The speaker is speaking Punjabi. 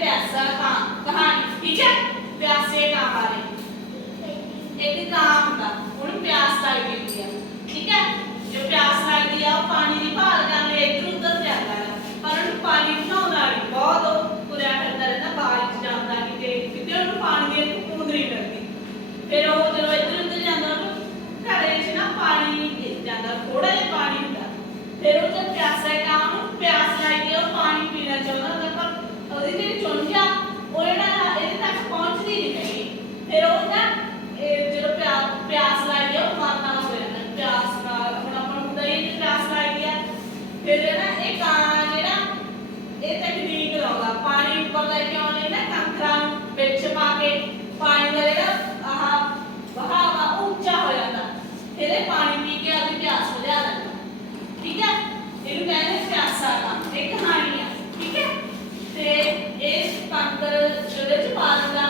ਪਿਆਸਾ ਕਾਂ ਕਹਾਣੀ, ਠੀਕ ਹੈ? ਪਿਆਸੇ ਕਾਂ ਬਾਰੇ ਇੱਕ ਕਾਂ ਹੁੰਦਾ, ਹੁਣ ਪਿਆਸ ਲੱਗਦੀ ਹੈ ਠੀਕ ਹੈ? ਜੋ ਪਿਆਸ ਲੱਗਦੀ ਆ, ਉਹ ਪਾਣੀ ਦੀ ਭਾਲ ਕਰਨ ਲਈ ਇੱਧਰ ਉੱਧਰ ਜਾਂਦਾ ਹੈ ਪਰ ਉਹਨੂੰ ਪਾਣੀ ਬਣਾਉਣਾ ਨਹੀਂ ਬਹੁਤ ਤੁਰਿਆ ਫਿਰਦਾ ਰਹਿੰਦਾ ਬਾਹਰ ਚ ਜਾਂਦਾ ਕਿਤੇ ਕਿਤੇ ਉਹਨੂੰ ਪਾਣੀ ਦੀ ਇੱਕ ਬੂੰਦ ਨਹੀਂ ਮਿਲਦੀ। ਫਿਰ ਉਹ ਜਦੋਂ ਇੱਧਰ ਉੱਧਰ ਜਾਂਦਾ, ਉਹਨੂੰ ਘੜੇ 'ਚ ਨਾ ਪਾਣੀ ਜਾਂਦਾ ਥੋੜਾ ਫਿਰ ਨਾ ਇਹ ਕਾਣਾ ਜਿਹੜਾ ਇਹ ਤਕਨੀਕ ਲਾਉਂਦਾ, ਪਾਣੀ ਉੱਪਰ ਲੈ ਕੇ ਆਉਣੇ ਨਾ ਕੰਖਰਾ ਵਿੱਚ ਪਾ ਕੇ ਪਾਣੀ ਦਾ ਜਿਹੜਾ ਆਹ ਵਹਾਵਾ ਉੱਚਾ ਹੋ ਜਾਂਦਾ। ਫਿਰ ਇਹ ਪਾਣੀ ਪੀ ਕੇ ਆਪਣੀ ਪਿਆਸ ਬੁਝਾ ਲੈਂਦਾ। ਠੀਕ ਹੈ? ਇਹਨੂੰ ਕਹਿੰਦੇ ਪਿਆਸਾ ਕੰਮ ਇਹ ਕਹਾਣੀ ਆ। ਠੀਕ ਹੈ? ਤੇ ਇਹ ਪੰਕਰ ਜਿਹੜੇ ਚ ਪਾ ਦਿੰਦਾ